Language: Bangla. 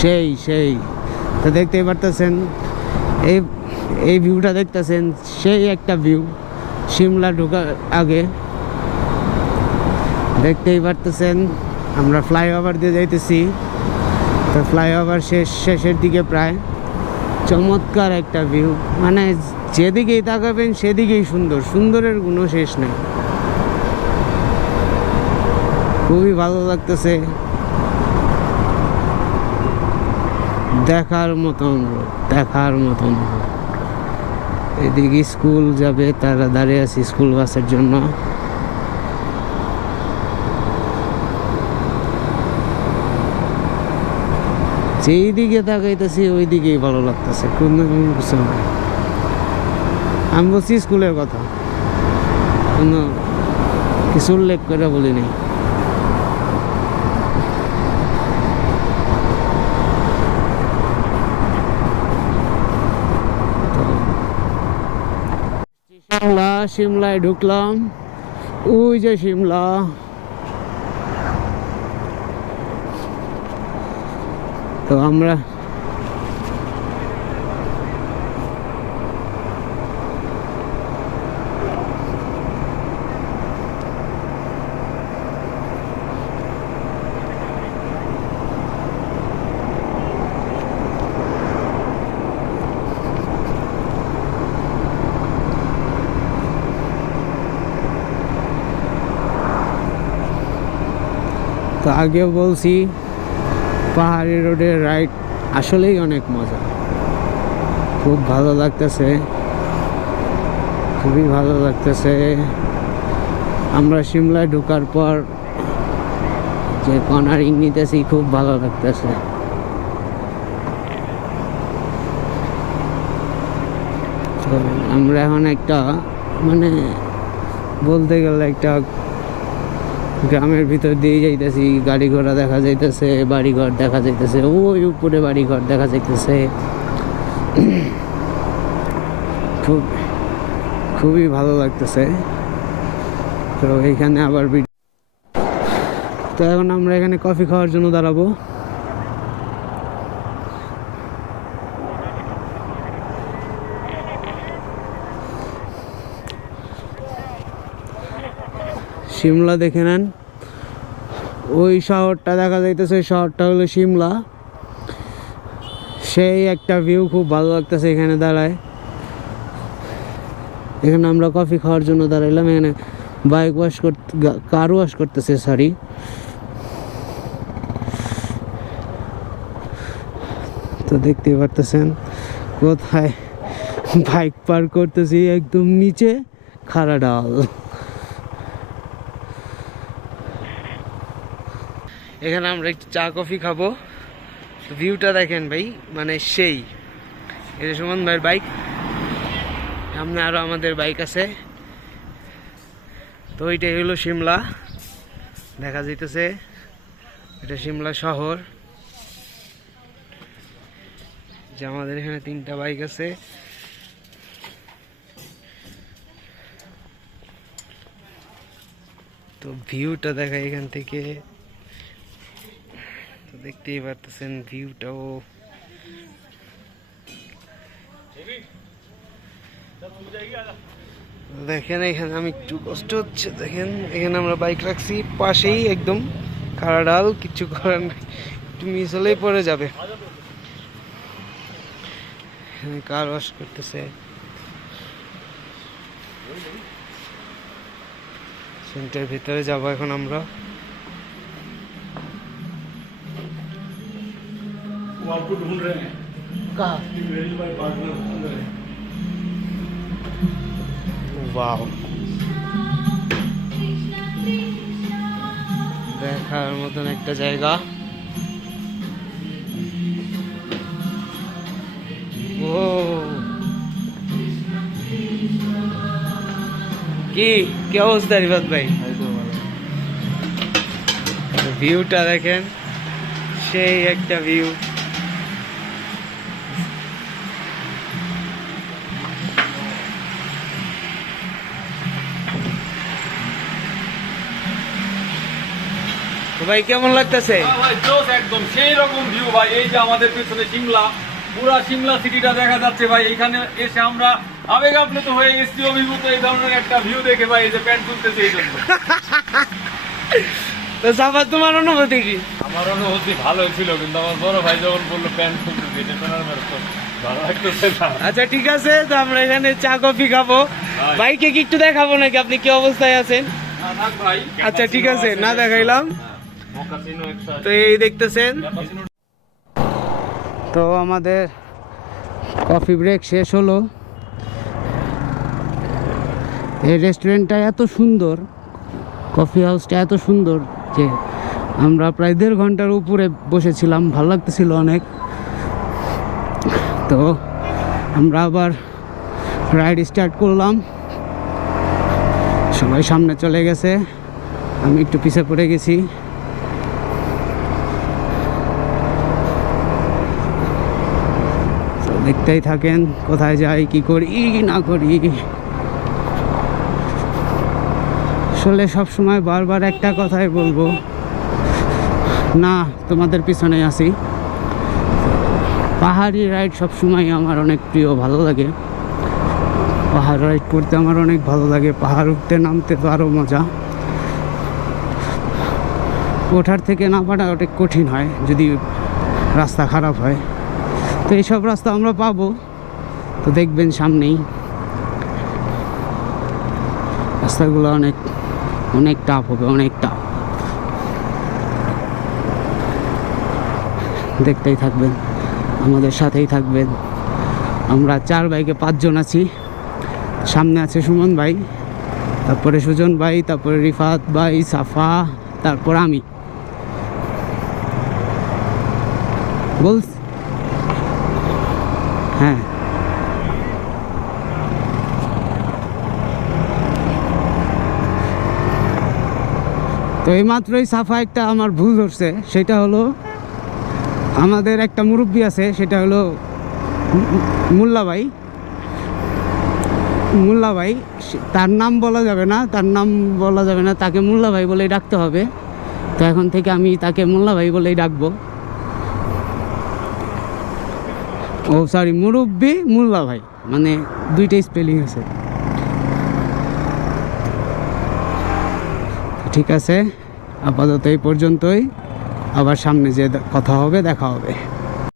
সেই সেই। তো দেখতেই পারতেছেন, এই এই ভিউটা দেখতেছেন, সেই একটা ভিউ সিমলা ঢোকার আগে। দেখতেই পারতেছেন, আমরা ফ্লাইওভার দিয়ে যাইতেছি। তো ফ্লাইওভার শেষ, শেষের দিকে প্রায়। চমৎকার একটা ভিউ মানে যেদিকেই তাকাবেন, সেদিকেই সুন্দর। সুন্দরের কোনো শেষ নেই। খুবই ভালো লাগতেছে। দেখার মতন দেখার মতন। এদিকে স্কুল যাবে, তারা দাঁড়িয়ে আছি স্কুল বাসের জন্য। যেই দিকে তাকাইতেছি ওই দিকেই ভালো লাগতেছে। কোনো আমি বলছি স্কুলের কথা। কোনো কিছু উল্লেখ করে বলি শিমলায় ঢুকলাম। ওই যে শিমলা তো আমরা তো আগেও বলছি, পাহাড়ি রোডের রাইড আসলেই অনেক মজা। খুব ভালো লাগতেছে। খুবই ভালো লাগতেছে। আমরা সিমলায় ঢোকার পর যে কর্নারিং নিতেছি খুব ভালো লাগতেছে। আমরা এখন একটা মানে বলতে গেলে একটা গ্রামের ভিতর দিয়ে যাইতেছি গাড়ি ঘোড়া দেখা যাইতেছে বাড়ি ঘর দেখা যাইতেছে, ওই উপরে বাড়ি ঘর দেখা যাইতেছে। খুব, খুবই ভালো লাগতেছে। তো এখানে আবার তো এখন আমরা এখানে কফি খাওয়ার জন্য দাঁড়াবো। সিমলা দেখে নেন। ওই শহরটা দেখা যাইতেছে, ওই শহরটা হলো সিমলা সেই একটা ভিউ খুব ভালো লাগতেছে এখানে দাঁড়ায়। এখানে আমরা কফি খাওয়ার জন্য দাঁড়াইলাম। এখানে বাইক ওয়াশ করতে কার ওয়াশ করতেছে সরি তো দেখতেই পারতেছেন কোথায় বাইক পার করতেছি, একদম নিচে খাড়া ডাল এখানে আমরা একটু চা, কফি খাব। ভিউটা দেখেন ভাই মানে সেই। এটা সুমন ভাইয়ের বাইক। সামনে আরও আমাদের বাইক আছে। তো ওইটাই হলো সিমলা। দেখা যাইতেছে, এটা সিমলা শহর। যে আমাদের এখানে তিনটা বাইক আছে। তো ভিউটা দেখা এখান থেকে। দেখতেই পারতেছেন ভিউটাও। দেখেন এখানে আমি একটু কষ্ট হচ্ছে, দেখেন, এখানে আমরা বাইক রাখছি, পাশেই একদম খাড়া ডাল কিছু করার নেই, একটু মিস হলেই পড়ে যাবে। কার ওয়াশ করতেছে। সেন্টার ভিতরে যাব এখন আমরা। आपको ढूंढ रहे हैं कहाँ वेरी बाय पार्टनर ढूंढ रहे हैं ওয়াও দেখার মতন একটা জায়গা ও কি কি অবস্থা রিবাদ ভাই ভিউটা দেখেন সেই একটা ভিউ ভাই কেমন লাগতেছে? হ্যাঁ একদম। সেই রকম ভিউ ভাই এই যে আমাদের পেছনে সিমলা। পুরা সিমলা সিটিটা দেখা যাচ্ছে ভাই। এখানে এসে আমরা আবেগ আপ্লুত হয়ে এসছি অভিভূত। এই ধরনের একটা ভিউ দেখে ভাই এই যে প্যান্ট তুলতেছে এই জন্য। তোমার অনুভূতি কি? আমার অনুভূতি ভালো ছিল কিন্তু আমার বড় ভাই যখন বলল প্যান্ট এটা ভালো লাগতেছে আচ্ছা ঠিক আছে তো আমরা এখানে চা কফি খাব। ভাইকে কি একটু দেখাবো নাকি? আপনি কি অবস্থায় আছেন? আচ্ছা, ঠিক আছে, না দেখাইলাম। তো এই দেখতেছেন। তো আমাদের কফি ব্রেক শেষ হলো। এই রেস্টুরেন্টটা এত সুন্দর কফি হাউসটা এত সুন্দর যে আমরা প্রায় দেড় ঘণ্টার উপরে বসেছিলাম, ভালো লাগতেছিল অনেক। তো আমরা আবার রাইড স্টার্ট করলাম। সবাই সামনে চলে গেছে। আমি একটু পিছে পড়ে গেছি। দেখতেই থাকেন, কোথায় যাই, কি করি, না করি। আসলে সব সময় বারবার একটা কথাই বলব। না, তোমাদের পিছনে আসি পাহাড়ি রাইড সব সময় আমার অনেক প্রিয়, ভালো লাগে। পাহাড় রাইড করতে আমার অনেক ভালো লাগে, পাহাড় উঠতে নামতে তো আরও মজা। ওঠার থেকে না নামাটা অনেক কঠিন হয়, যদি রাস্তা খারাপ হয়। তো এইসব রাস্তা আমরা পাবো। তো দেখবেন সামনেই। রাস্তাগুলো অনেক অনেক টাফ হবে, অনেক টাফ দেখতেই থাকবেন, আমাদের সাথেই থাকবেন। আমরা চার বাইকে পাঁচজন আছি। সামনে আছে সুমন ভাই, তারপরে সুজন ভাই, তারপরে রিফাত ভাই, সাফা, তারপর আমি। বল হ্যাঁ। তো এই মাত্রই সাফা একটা আমার ভুল ধরছে, সেটা হলো আমাদের একটা মুরব্বী আছে, সেটা হলো মু- মু- মোল্লা ভাই মোল্লা ভাই তার নাম বলা যাবে না, তার নাম বলা যাবে না, তাকে মোল্লা ভাই বলেই ডাকতে হবে। তো এখন থেকে আমি তাকে মোল্লা ভাই বলেই ডাকবো। ও সরি মুরব্বী মুল্লা ভাই। মানে দুইটাই স্পেলিং আছে ঠিক আছে আপাতত এই পর্যন্তই। আবার সামনে যে কথা হবে দেখা হবে।